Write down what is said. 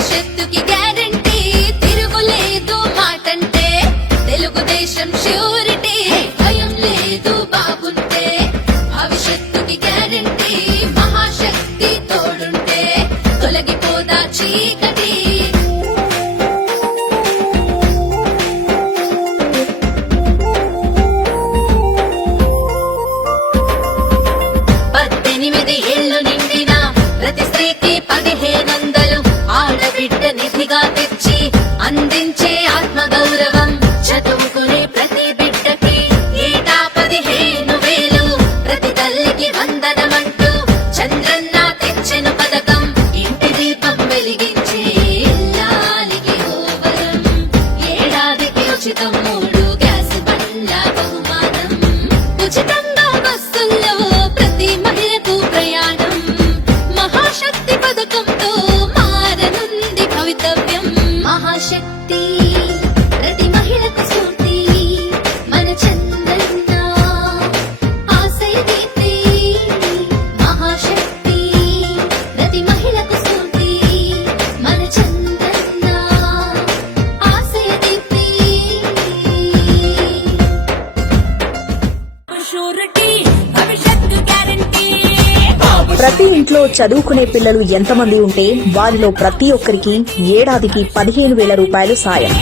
భవిష్యత్తుకి గ్యారంటీ తిరుగులేదు మాటంటే తెలుగుదేశం ష్యూరిటీ భయం లేదు బాగుంటే భవిష్యత్తుకి గ్యారంటీ మహాశక్తి తోడుంటే తొలగిపోదా చీకటి తెచ్చి అందించే ఆత్మగౌరవం చదువుకునే ప్రతి బిడ్డకి ఏటా 15,000 ప్రతి తల్లికి వందనమంటూ చంద్రన్న తెచ్చెను పథకం ఇంటి దీపం వెలిగించే ఇల్లాలికి ఓవరం ఏడాదికి ఉచితం 3 గ్యాస్ బండ్ల బహుమానం ఉచితంగా బస్సుల్లో ప్రతి మహిళకు ప్రయాణం మహాశక్తి పథకంతో మహాశక్తి ప్రతి మహిళకు స్ఫూర్తి మన చంద్రన్న ఆశయ దీప్తి మహాశక్తి ప్రతి మహిళకు స్ఫూర్తి మన చంద్రన్న ఆశయ దీప్తి భవిష్యత్తు గ్యారంటీ ప్రతి ఇంట్లో చదువుకునే పిల్లలు ఎంతమంది ఉంటే వారిలో ప్రతి ఒక్కరికి ఏడాదికి 15,000 రూపాయలు సాయం.